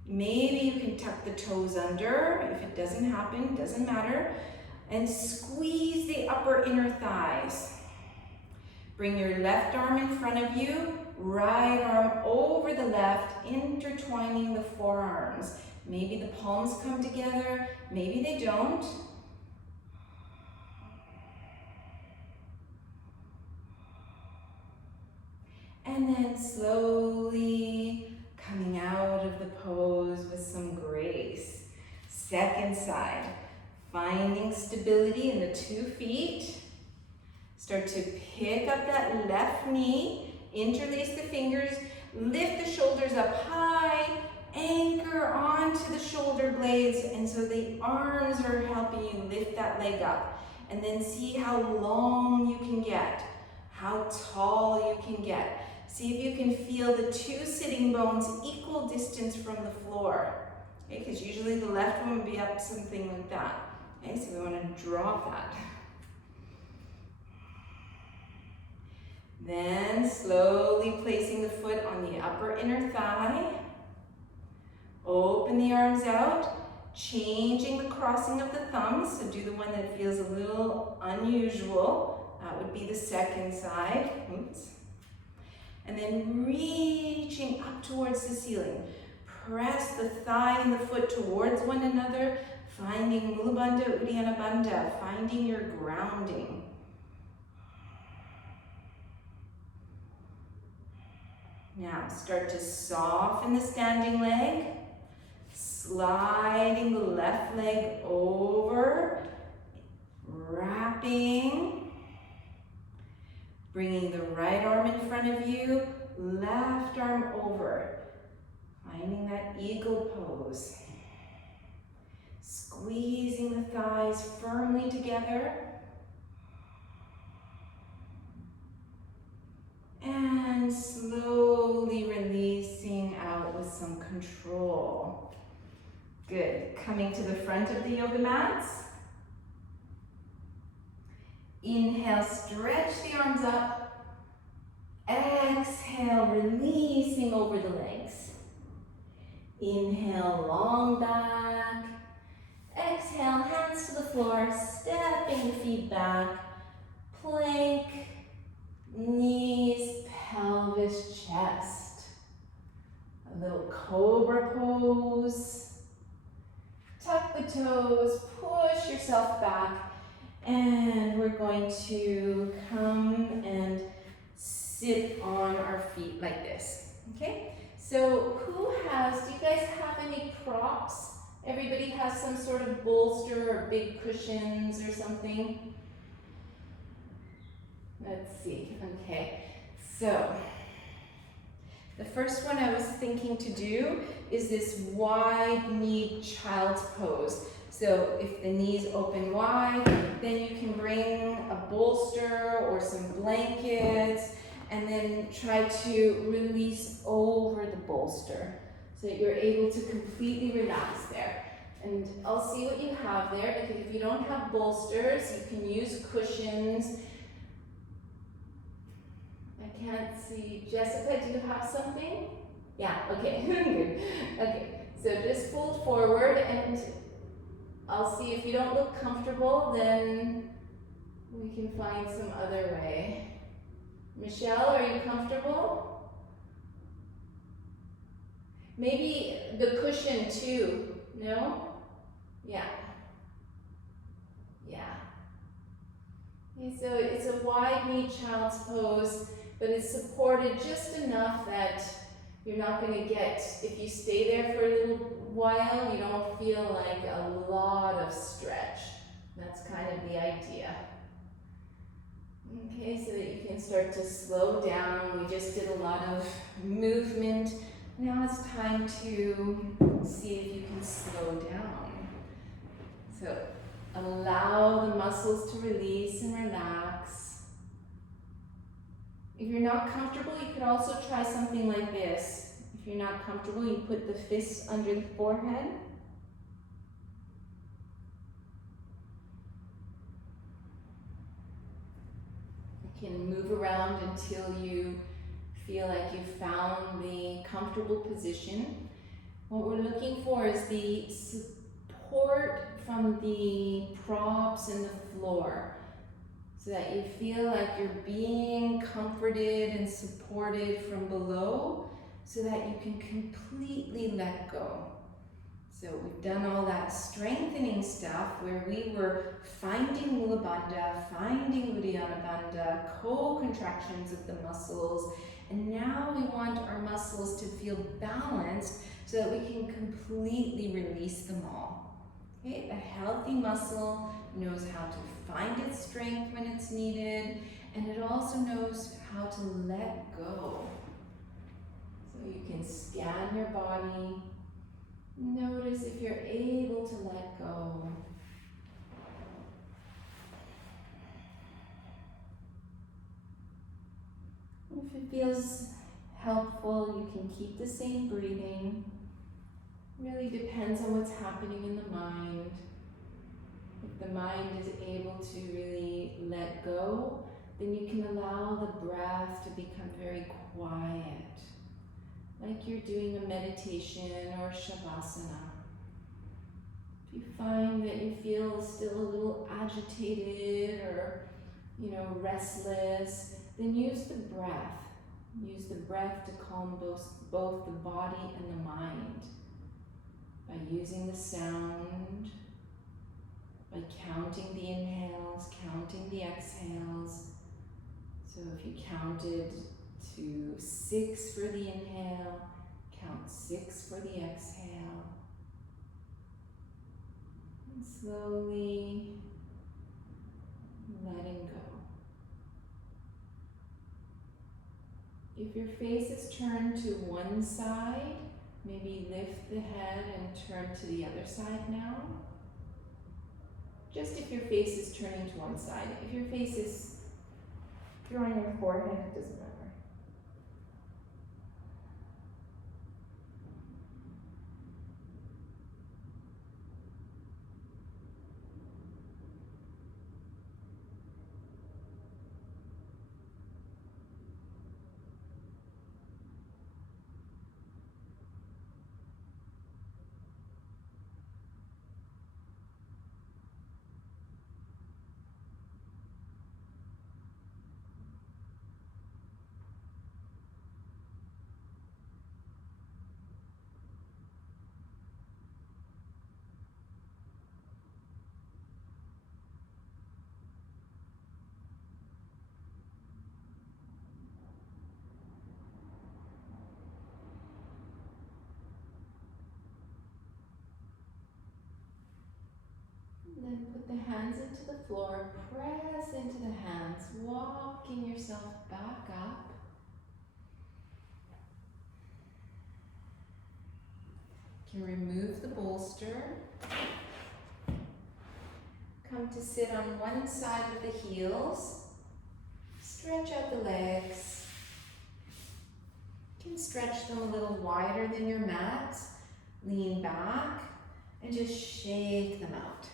Maybe you can tuck the toes under. If it doesn't happen, doesn't matter. And squeeze the upper inner thighs. Bring your left arm in front of you, right arm over the left, intertwining the forearms. Maybe the palms come together, maybe they don't. And then slowly coming out of the pose with some grace. Second side, finding stability in the 2 feet. Start to pick up that left knee, interlace the fingers, lift the shoulders up high, anchor onto the shoulder blades, and so the arms are helping you lift that leg up. And then see how long you can get, how tall you can get. See if you can feel the 2 sitting bones equal distance from the floor. Okay, because usually the left one would be up something like that. Okay, so we want to drop that. Then slowly placing the foot on the upper inner thigh. Open the arms out, changing the crossing of the thumbs. So do the one that feels a little unusual. That would be the second side. Oops. And then reaching up towards the ceiling. press the thigh and the foot towards one another, finding Mula Bandha, Uddiyana Bandha, finding your grounding. Now start to soften the standing leg, sliding the left leg over, wrapping, bringing the right arm in front of you, left arm over, finding that eagle pose. Squeezing the thighs firmly together. And slowly releasing out with some control. Good. Coming to the front of the yoga mats. Inhale, stretch the arms up. Exhale, releasing over the legs. Inhale, long back. Exhale, hands to the floor, stepping the feet back. Plank, knees, pelvis, chest. A little cobra pose. Tuck the toes, push yourself back. And we're going to come and sit on our feet like this, okay? So do you guys have any props? Everybody has some sort of bolster or big cushions or something? Let's see, okay. So, the first one I was thinking to do is this wide-kneed child's pose. So if the knees open wide, then you can bring a bolster or some blankets and then try to release over the bolster so that you're able to completely relax there. And I'll see what you have there, because if you don't have bolsters, you can use cushions. I can't see. Jessica, do you have something? Yeah, okay, good. Okay, so just fold forward, and I'll see if you don't look comfortable, then we can find some other way. Michelle, are you comfortable? Maybe the cushion too, no? Yeah. Yeah. Okay, so it's a wide-kneed child's pose, but it's supported just enough that you're not going to get, if you stay there for a little while, you don't feel like a lot of stretch. That's kind of the idea. Okay, so that you can start to slow down. We just did a lot of movement. Now it's time to see if you can slow down. So allow the muscles to release and relax. If you're not comfortable, you could also try something like this. If you're not comfortable, you put the fists under the forehead. You can move around until you feel like you've found the comfortable position. What we're looking for is the support from the props and the floor, so that you feel like you're being comforted and supported from below, so that you can completely let go. So we've done all that strengthening stuff where we were finding Mula Bandha, finding Uddiyana Bandha, co-contractions of the muscles, and now we want our muscles to feel balanced so that we can completely release them all. Okay? A healthy muscle knows how to find its strength when it's needed, and it also knows how to let go. So you can scan your body. Notice if you're able to let go. If it feels helpful, you can keep the same breathing. Really depends on what's happening in the mind. If the mind is able to really let go, then you can allow the breath to become very quiet, like you're doing a meditation or shavasana. If you find that you feel still a little agitated or, restless, then use the breath Use the breath to calm both the body and the mind by using the sound, by counting the inhales, counting the exhales. So if you counted to 6 for the inhale, count 6 for the exhale. And slowly letting go. If your face is turned to one side, maybe lift the head and turn to the other side now. Just if your face is turning to one side. If your face is on your forehead, it doesn't matter. Then put the hands into the floor, press into the hands, walking yourself back up. You can remove the bolster. Come to sit on one side with the heels. Stretch out the legs. You can stretch them a little wider than your mat. Lean back and just shake them out.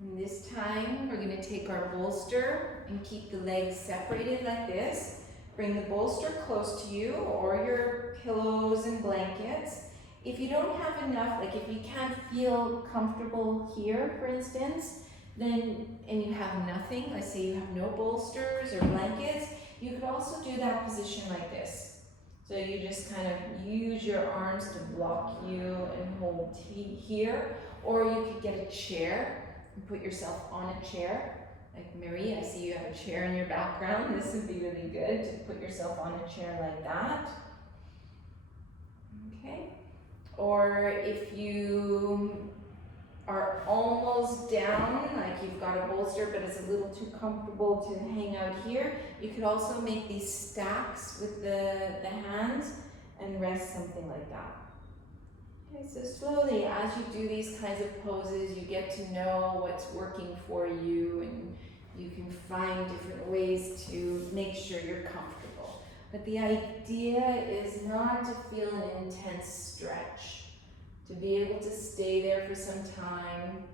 And this time, we're going to take our bolster and keep the legs separated like this. Bring the bolster close to you or your pillows and blankets. If you don't have enough, like if you can't feel comfortable here, for instance, then, and you have nothing, let's say you have no bolsters or blankets, you could also do that position like this. So you just kind of use your arms to block you and hold here, or you could get a chair and put yourself on a chair. Like Marie, I see you have a chair in your background. This would be really good to put yourself on a chair like that. Okay. Or if you are almost down, like you've got a bolster but it's a little too comfortable to hang out here, you could also make these stacks with the hands and rest something like that. Okay, so slowly as you do these kinds of poses, you get to know what's working for you and you can find different ways to make sure you're comfortable. But the idea is not to feel an intense stretch, to be able to stay there for some time.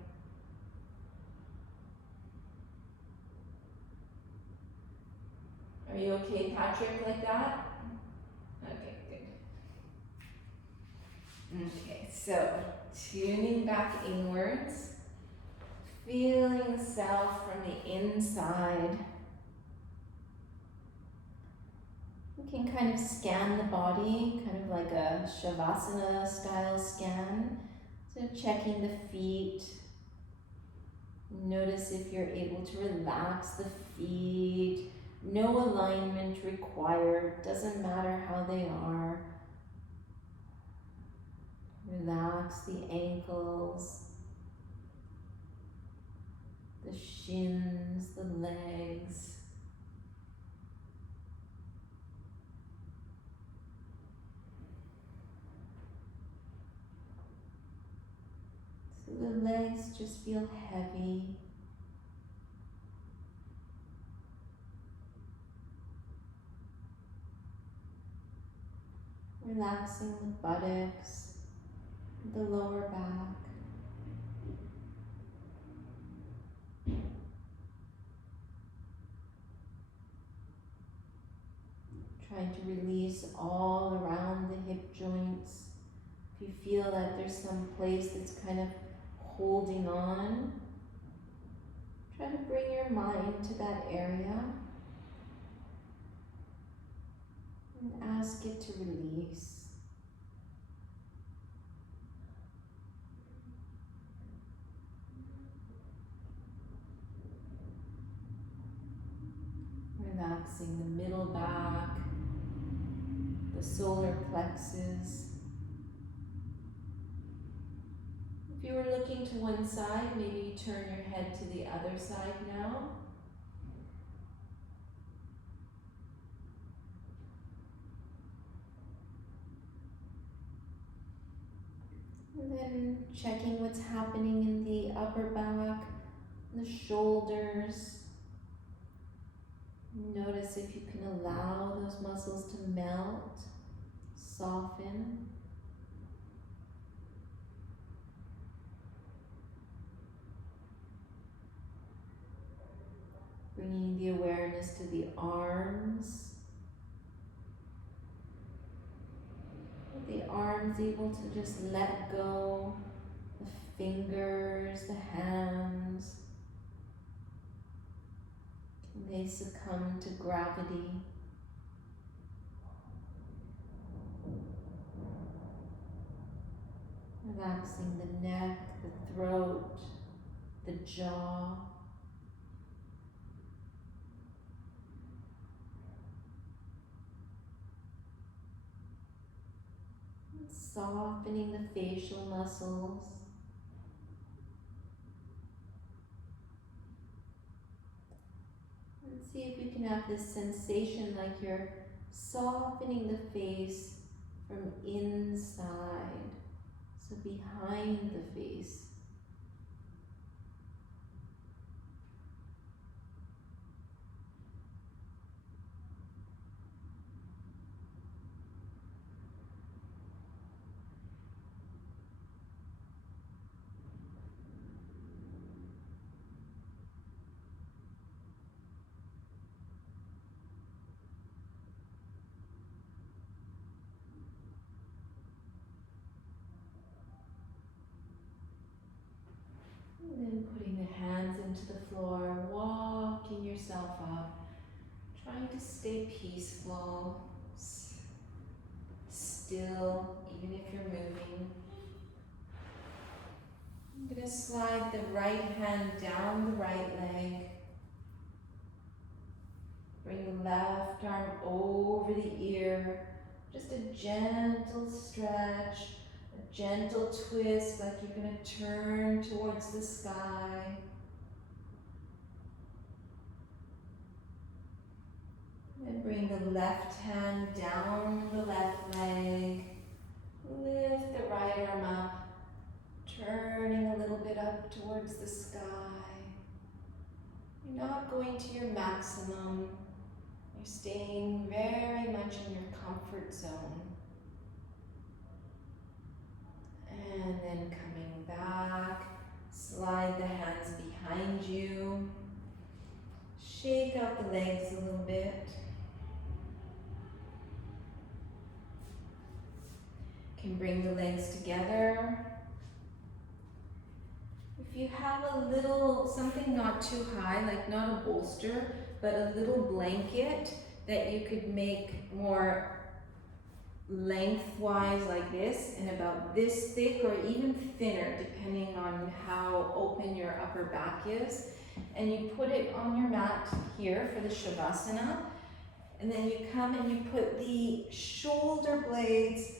Are you okay, Patrick, like that? Okay, good. Okay, so tuning back inwards, feeling the self from the inside. You can kind of scan the body, kind of like a Shavasana style scan. So checking the feet. Notice if you're able to relax the feet. No alignment required, doesn't matter how they are. Relax the ankles, the shins, the legs. So the legs just feel heavy. Relaxing the buttocks, the lower back. Trying to release all around the hip joints. If you feel that there's some place that's kind of holding on, try to bring your mind to that area and ask it to release. Relaxing the middle back, the solar plexus. If you were looking to one side, maybe turn your head to the other side now. And then checking what's happening in the upper back, the shoulders. Notice if you can allow those muscles to melt, soften. Bringing the awareness to the arms. The arms able to just let go, the fingers, the hands. They succumb to gravity. Relaxing the neck, the throat, the jaw. Softening the facial muscles. And see if you can have this sensation like you're softening the face from inside, so behind the face. And then putting the hands into the floor, walking yourself up, trying to stay peaceful, still, even if you're moving. I'm going to slide the right hand down the right leg. Bring the left arm over the ear. Just a gentle stretch. Gentle twist, like you're going to turn towards the sky. And bring the left hand down the left leg. Lift the right arm up, turning a little bit up towards the sky. You're not going to your maximum. You're staying very much in your comfort zone. And then coming back, slide the hands behind you. Shake out the legs a little bit. Can bring the legs together. If you have a little, something not too high, like not a bolster, but a little blanket that you could make more lengthwise like this and about this thick or even thinner depending on how open your upper back is, and you put it on your mat here for the Shavasana, and then you come and you put the shoulder blades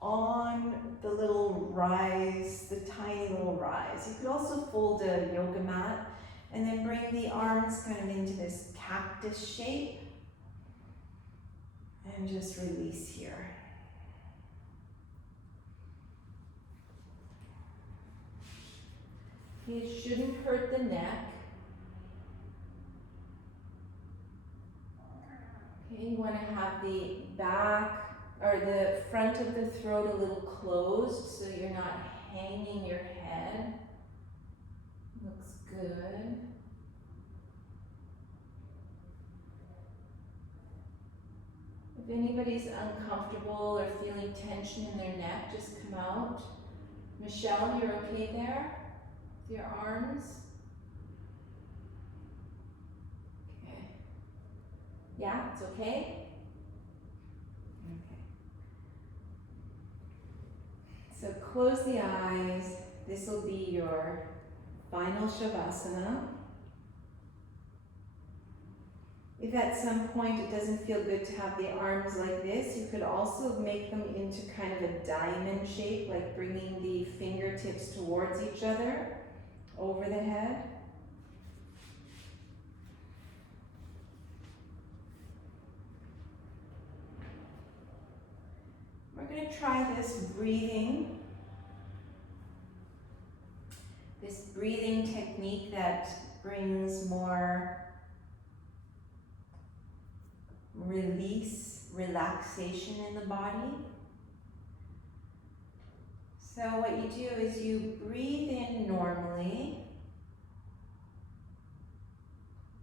on the little rise, the tiny little rise. You could also fold a yoga mat and then bring the arms kind of into this cactus shape. And just release here. It shouldn't hurt the neck. Okay, you want to have the back or the front of the throat a little closed so you're not hanging your head. Looks good. If anybody's uncomfortable or feeling tension in their neck, just come out. Michelle, you're okay there? with your arms. Okay. Yeah, it's okay? Okay. So close the eyes. This will be your final Shavasana. If at some point it doesn't feel good to have the arms like this, you could also make them into kind of a diamond shape, like bringing the fingertips towards each other over the head. We're going to try this breathing technique that brings more relaxation in the body. So what you do is you breathe in normally,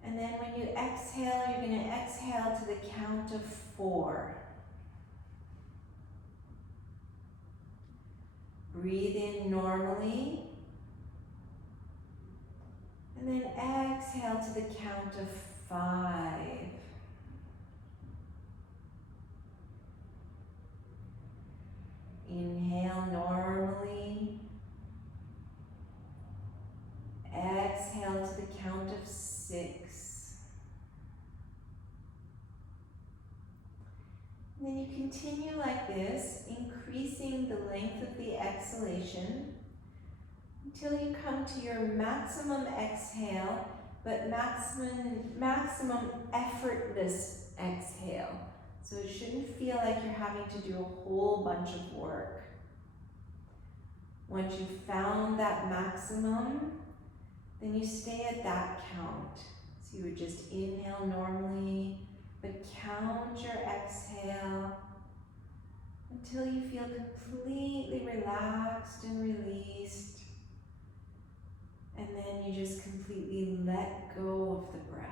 and then when you exhale, you're going to exhale to the count of 4. Breathe in normally, and then exhale to the count of 5. Inhale normally. Exhale to the count of 6. And then you continue like this, increasing the length of the exhalation until you come to your maximum exhale, but maximum effortless exhale. So it shouldn't feel like you're having to do a whole bunch of work. Once you've found that maximum, then you stay at that count. So you would just inhale normally, but count your exhale until you feel completely relaxed and released. And then you just completely let go of the breath.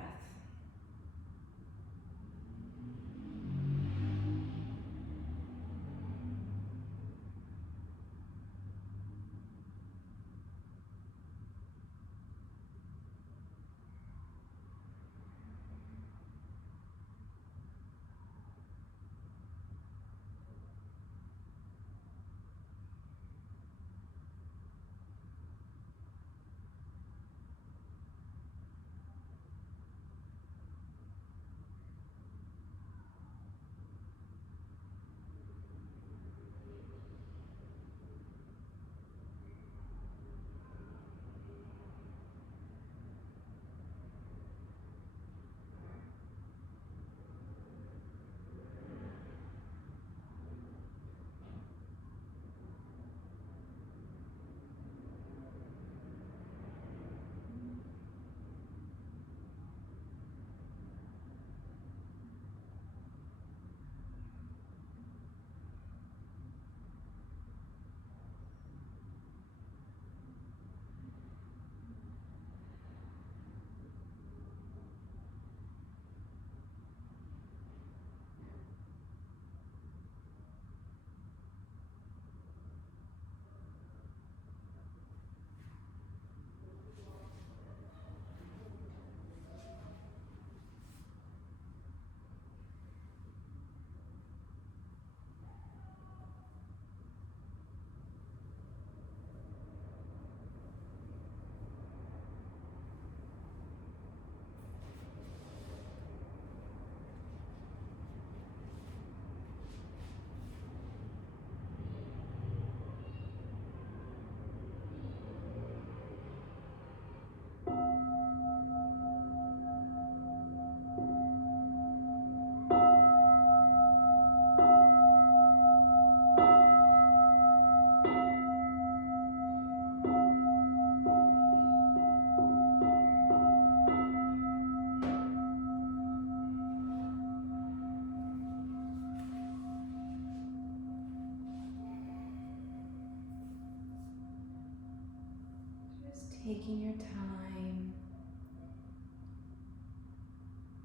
Taking your time,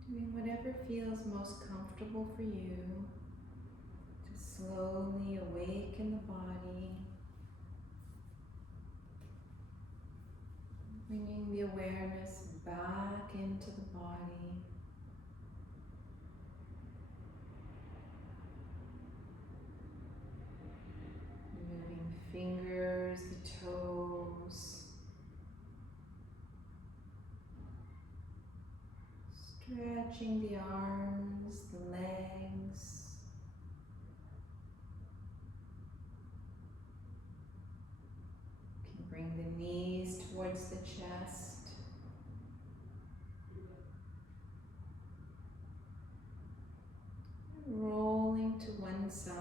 doing whatever feels most comfortable for you to slowly awaken the body. toes. Stretching the arms, the legs. You can bring the knees towards the chest. Rolling to one side.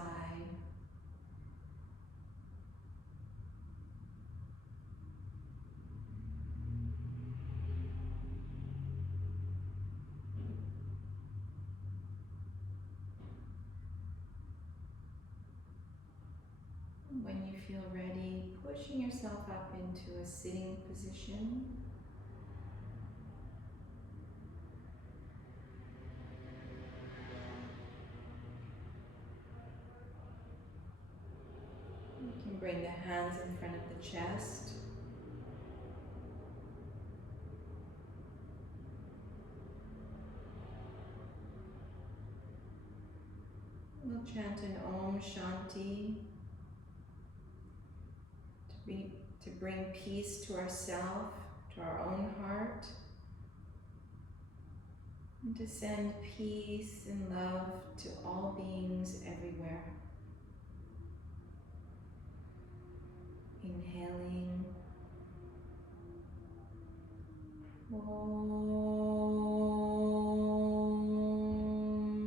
When you feel ready, pushing yourself up into a sitting position. You can bring the hands in front of the chest. We'll chant an Om Shanti to bring peace to ourself, to our own heart, and to send peace and love to all beings everywhere. Inhaling. Om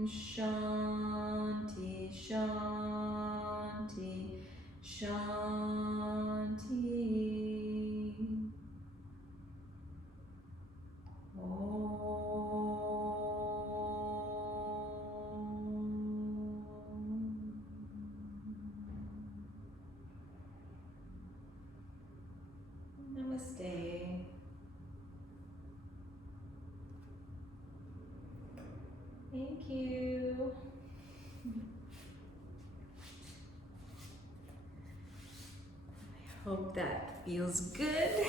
Shanti Shanti Shanti. Namaste. Thank you. I hope that feels good.